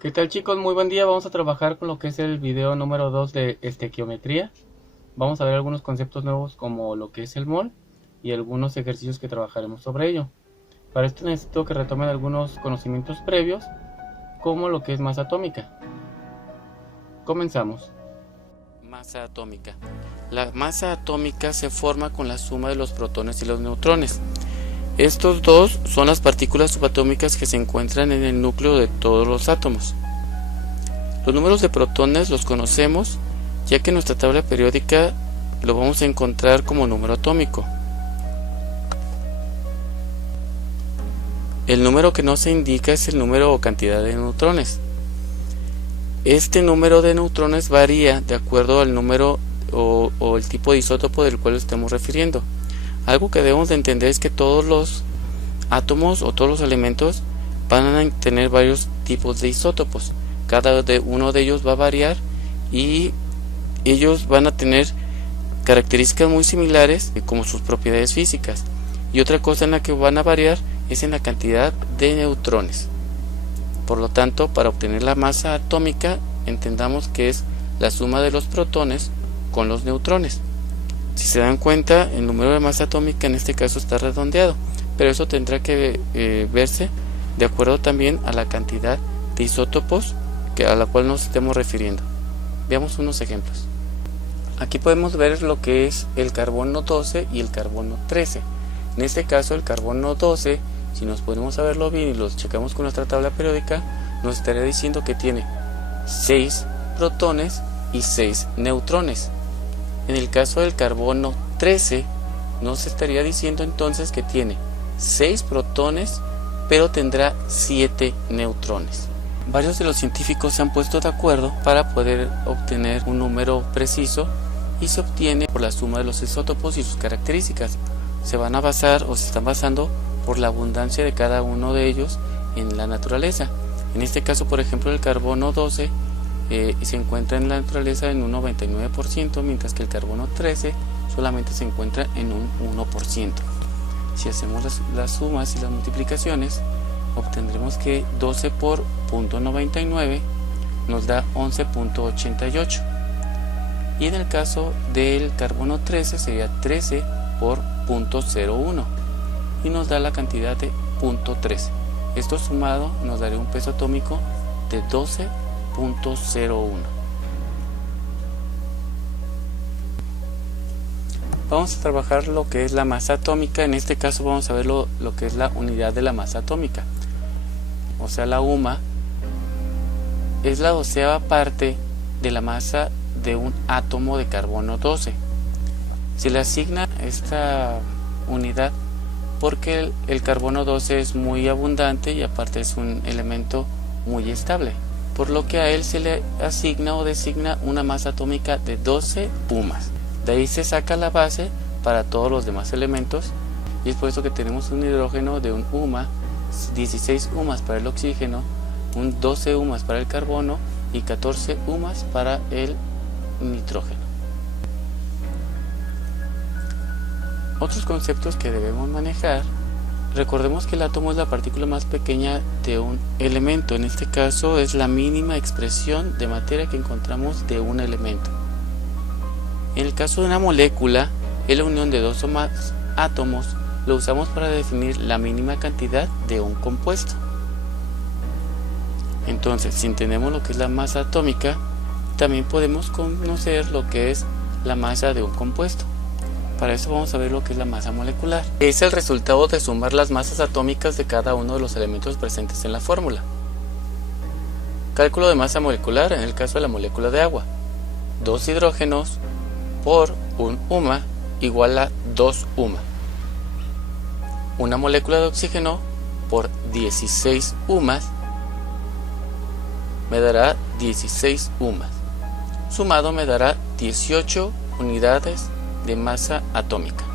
¿Qué tal, chicos? Muy buen día. Vamos a trabajar con lo que es el video número 2 de estequiometría. Vamos a ver algunos conceptos nuevos como lo que es el mol y algunos ejercicios que trabajaremos sobre ello. Para esto necesito que retomen algunos conocimientos previos como lo que es masa atómica. Comenzamos. Masa atómica. La masa atómica se forma con la suma de los protones y los neutrones. Estos dos son las partículas subatómicas que se encuentran en el núcleo de todos los átomos. Los números de protones los conocemos, ya que en nuestra tabla periódica lo vamos a encontrar como número atómico. El número que no se indica es el número o cantidad de neutrones. Este número de neutrones varía de acuerdo al número o el tipo de isótopo del cual estemos refiriendo. Algo que debemos de entender es que todos los átomos o todos los elementos van a tener varios tipos de isótopos. Cada uno de ellos va a variar y ellos van a tener características muy similares como sus propiedades físicas. Y otra cosa en la que van a variar es en la cantidad de neutrones. Por lo tanto, para obtener la masa atómica, entendamos que es la suma de los protones con los neutrones. Si se dan cuenta, el número de masa atómica en este caso está redondeado, pero eso tendrá que verse de acuerdo también a la cantidad de isótopos a la cual nos estemos refiriendo. Veamos unos ejemplos. Aquí podemos ver lo que es el carbono 12 y el carbono 13. En este caso, el carbono 12, si nos ponemos a verlo bien y los checamos con nuestra tabla periódica, nos estaría diciendo que tiene 6 protones y 6 neutrones. En el caso del carbono 13, nos estaría diciendo entonces que tiene 6 protones, pero tendrá 7 neutrones. Varios de los científicos se han puesto de acuerdo para poder obtener un número preciso y se obtiene por la suma de los isótopos y sus características. Se van a basar o se están basando por la abundancia de cada uno de ellos en la naturaleza. En este caso, por ejemplo, el carbono 12 se encuentra en la naturaleza en un 99%, mientras que el carbono 13 solamente se encuentra en un 1%. Si hacemos las sumas y las multiplicaciones, obtendremos que 12 por 0.99 nos da 11.88. Y en el caso del carbono 13 sería 13 por 0.01 y nos da la cantidad de 0.13. Esto sumado nos daría un peso atómico de 12.01. Vamos a trabajar lo que es la masa atómica. En este caso vamos a ver lo que es la unidad de la masa atómica. O sea, la UMA es la 12ª parte de la masa de un átomo de carbono 12. Se le asigna esta unidad porque el carbono 12 es muy abundante y aparte es un elemento muy estable, por lo que a él se le asigna o designa una masa atómica de 12 UMAs. De ahí se saca la base para todos los demás elementos y es por eso que tenemos un hidrógeno de un UMA, 16 UMAs para el oxígeno, 12 UMAs para el carbono y 14 UMAs para el nitrógeno. Otros conceptos que debemos manejar: recordemos que el átomo es la partícula más pequeña de un elemento. En este caso es la mínima expresión de materia que encontramos de un elemento. En el caso de una molécula, es la unión de dos o más átomos. Lo usamos para definir la mínima cantidad de un compuesto. Entonces, si entendemos lo que es la masa atómica, también podemos conocer lo que es la masa de un compuesto. Para eso vamos a ver lo que es la masa molecular. Es el resultado de sumar las masas atómicas de cada uno de los elementos presentes en la fórmula. Cálculo de masa molecular en el caso de la molécula de agua. 2 hidrógenos por 1 UMA igual a 2 UMA. Una molécula de oxígeno por 16 UMAs me dará 16 UMAs. Sumado me dará 18 unidades de masa atómica.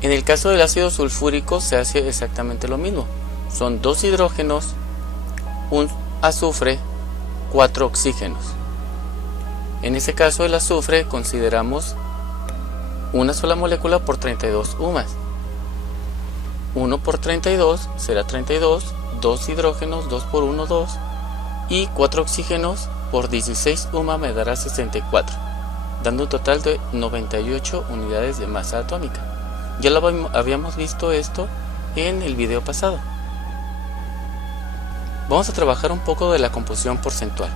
En el caso del ácido sulfúrico se hace exactamente lo mismo. Son 2 hidrógenos, 1 azufre, 4 oxígenos. En ese caso el azufre consideramos una sola molécula por 32 UMAs. 1 por 32 será 32, 2 hidrógenos, 2 por 1, 2, y 4 oxígenos por 16 UMA me dará 64, dando un total de 98 unidades de masa atómica. Ya lo habíamos visto esto en el video pasado. Vamos a trabajar un poco de la composición porcentual.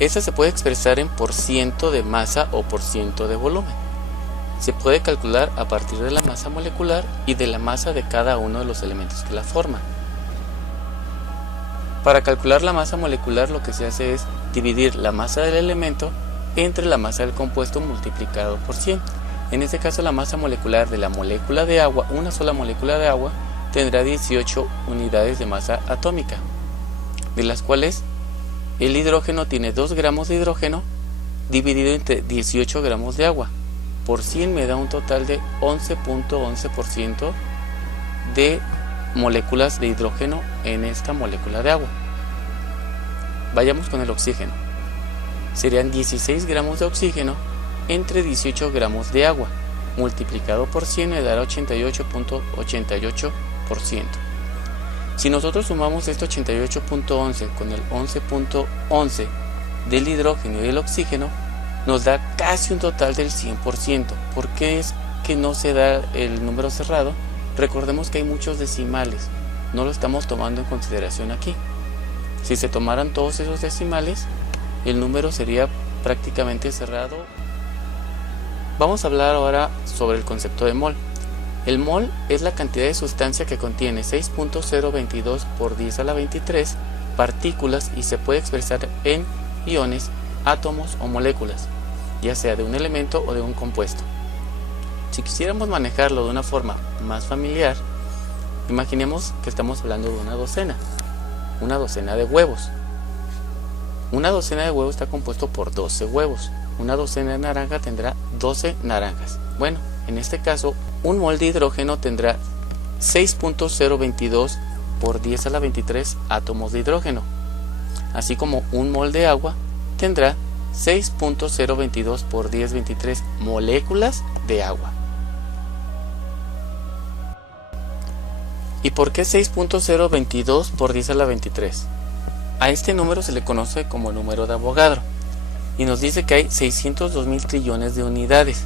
Esta se puede expresar en % de masa o % de volumen. Se puede calcular a partir de la masa molecular y de la masa de cada uno de los elementos que la forman. Para calcular la masa molecular, lo que se hace es dividir la masa del elemento entre la masa del compuesto multiplicado por 100. En este caso, la masa molecular de la molécula de agua, una sola molécula de agua, tendrá 18 unidades de masa atómica, de las cuales el hidrógeno tiene 2 gramos de hidrógeno dividido entre 18 gramos de agua. Por 100 me da un total de 11.11% de moléculas de hidrógeno en esta molécula de agua. Vayamos con el oxígeno. Serían 16 gramos de oxígeno entre 18 gramos de agua. Multiplicado por 100 me dará 88.88%. Si nosotros sumamos este 88.11 con el 11.11 del hidrógeno y del oxígeno, nos da casi un total del 100%. ¿Por qué es que no se da el número cerrado? Recordemos que hay muchos decimales, no lo estamos tomando en consideración aquí. Si se tomaran todos esos decimales, el número sería prácticamente cerrado. Vamos a hablar ahora sobre el concepto de mol. El mol es la cantidad de sustancia que contiene 6.022 por 10 a la 23 partículas y se puede expresar en iones, átomos o moléculas, ya sea de un elemento o de un compuesto. Si quisiéramos manejarlo de una forma más familiar, imaginemos que estamos hablando de una docena de huevos. Una docena de huevos está compuesto por 12 huevos. Una docena de naranja tendrá 12 naranjas. Bueno, en este caso, un mol de hidrógeno tendrá 6.022 por 10 a la 23 átomos de hidrógeno, así como un mol de agua tendrá 6.022 por 1023 moléculas de agua. ¿Y por qué 6.022 por 10 a la 23? A este número se le conoce como número de Avogadro y nos dice que hay 602.000 trillones de unidades.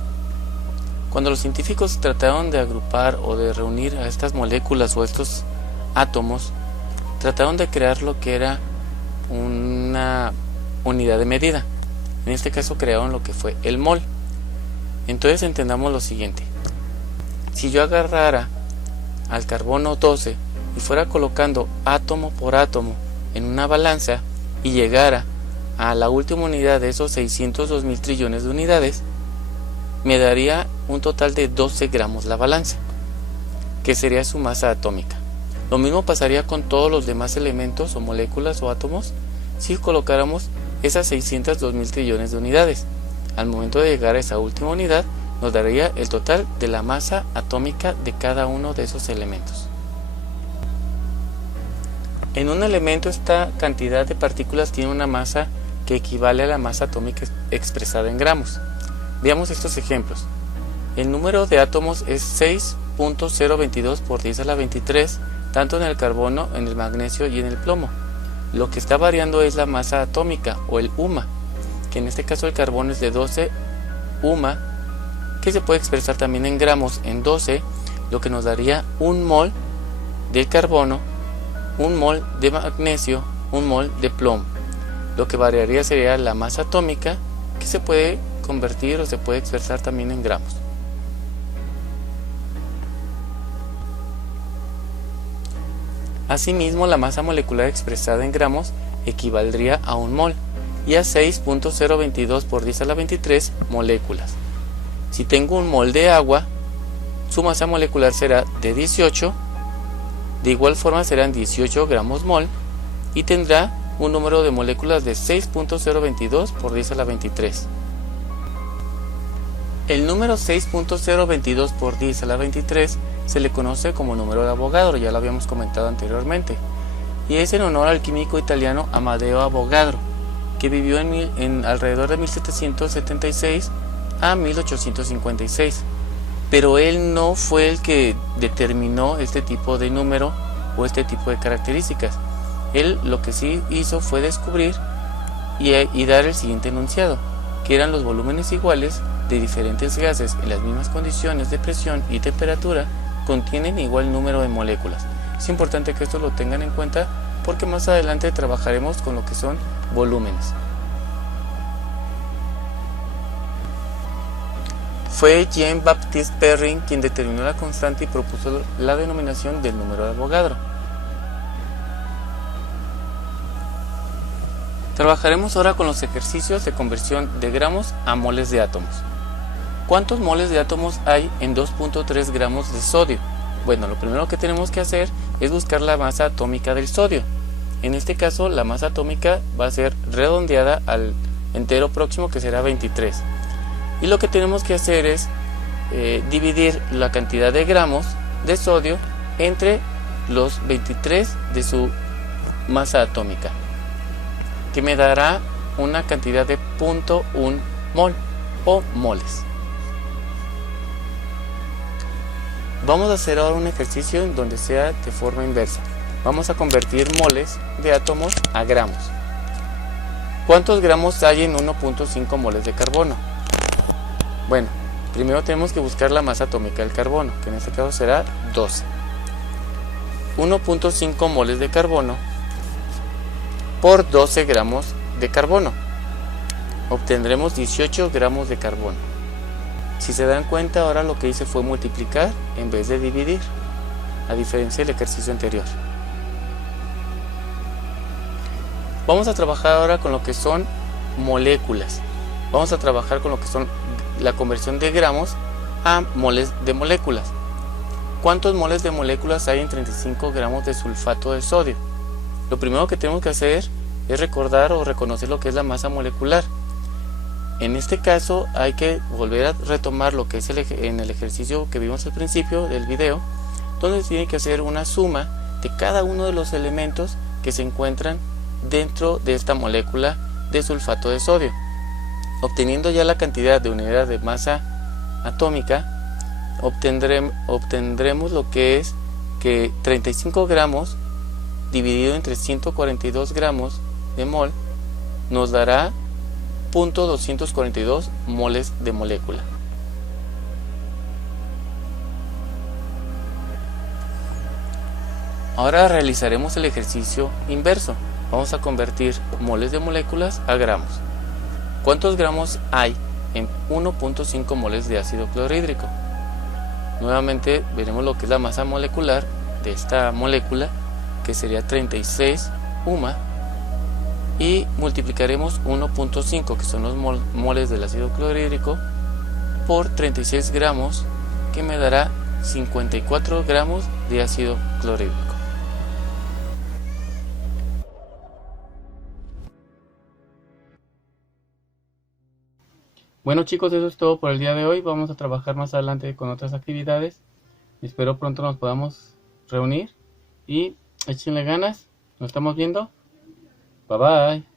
Cuando los científicos trataron de agrupar o de reunir a estas moléculas o estos átomos, trataron de crear lo que era una unidad de medida. En este caso crearon lo que fue el mol. Entonces entendamos lo siguiente: si yo agarrara al carbono 12 y fuera colocando átomo por átomo en una balanza y llegara a la última unidad de esos 602.000 trillones de unidades, me daría un total de 12 gramos la balanza, que sería su masa atómica. Lo mismo pasaría con todos los demás elementos o moléculas o átomos si colocáramos esas 602.000 trillones de unidades. Al momento de llegar a esa última unidad, nos daría el total de la masa atómica de cada uno de esos elementos. En un elemento, esta cantidad de partículas tiene una masa que equivale a la masa atómica expresada en gramos. Veamos estos ejemplos. El número de átomos es 6.022 por 10 a la 23, tanto en el carbono, en el magnesio y en el plomo. Lo que está variando es la masa atómica o el UMA, que en este caso el carbono es de 12 UMA, que se puede expresar también en gramos en 12, lo que nos daría un mol de carbono, un mol de magnesio, un mol de plomo. Lo que variaría sería la masa atómica, que se puede convertir o se puede expresar también en gramos. Asimismo, la masa molecular expresada en gramos equivaldría a un mol y a 6.022 por 10 a la 23 moléculas. Si tengo un mol de agua, su masa molecular será de 18, de igual forma serán 18 gramos mol y tendrá un número de moléculas de 6.022 por 10 a la 23. El número 6.022 por 10 a la 23 se le conoce como número de Avogadro, ya lo habíamos comentado anteriormente, y es en honor al químico italiano Amedeo Avogadro, que vivió en alrededor de 1776 a 1856, pero él no fue el que determinó este tipo de número o este tipo de características. Él lo que sí hizo fue descubrir y dar el siguiente enunciado, que eran los volúmenes iguales de diferentes gases en las mismas condiciones de presión y temperatura contienen igual número de moléculas. Es importante que esto lo tengan en cuenta porque más adelante trabajaremos con lo que son volúmenes. Fue Jean-Baptiste Perrin quien determinó la constante y propuso la denominación del número de Avogadro. Trabajaremos ahora con los ejercicios de conversión de gramos a moles de átomos. ¿Cuántos moles de átomos hay en 2.3 gramos de sodio? Bueno, lo primero que tenemos que hacer es buscar la masa atómica del sodio. En este caso, la masa atómica va a ser redondeada al entero próximo, que será 23. Y lo que tenemos que hacer es dividir la cantidad de gramos de sodio entre los 23 de su masa atómica, que me dará una cantidad de 0.1 mol o moles. Vamos a hacer ahora un ejercicio en donde sea de forma inversa. Vamos a convertir moles de átomos a gramos. ¿Cuántos gramos hay en 1.5 moles de carbono? Bueno, primero tenemos que buscar la masa atómica del carbono, que en este caso será 12. 1.5 moles de carbono por 12 gramos de carbono. Obtendremos 18 gramos de carbono. Si se dan cuenta, ahora lo que hice fue multiplicar en vez de dividir, a diferencia del ejercicio anterior. Vamos a trabajar ahora con lo que son moléculas. Vamos a trabajar con lo que son la conversión de gramos a moles de moléculas. ¿Cuántos moles de moléculas hay en 35 gramos de sulfato de sodio? Lo primero que tenemos que hacer es recordar o reconocer lo que es la masa molecular. En este caso hay que volver a retomar lo que es en el ejercicio que vimos al principio del video, donde se tiene que hacer una suma de cada uno de los elementos que se encuentran dentro de esta molécula de sulfato de sodio. Obteniendo ya la cantidad de unidad de masa atómica, obtendremos lo que es que 35 gramos dividido entre 142 gramos de mol nos dará 0.242 moles de molécula. Ahora realizaremos el ejercicio inverso. Vamos a convertir moles de moléculas a gramos. ¿Cuántos gramos hay en 1.5 moles de ácido clorhídrico? Nuevamente veremos lo que es la masa molecular de esta molécula, que sería 36 UMA, y multiplicaremos 1.5, que son los moles del ácido clorhídrico, por 36 gramos, que me dará 54 gramos de ácido clorhídrico. Bueno chicos, eso es todo por el día de hoy. Vamos a trabajar más adelante con otras actividades. Espero pronto nos podamos reunir y échenle ganas. Nos estamos viendo. Bye bye.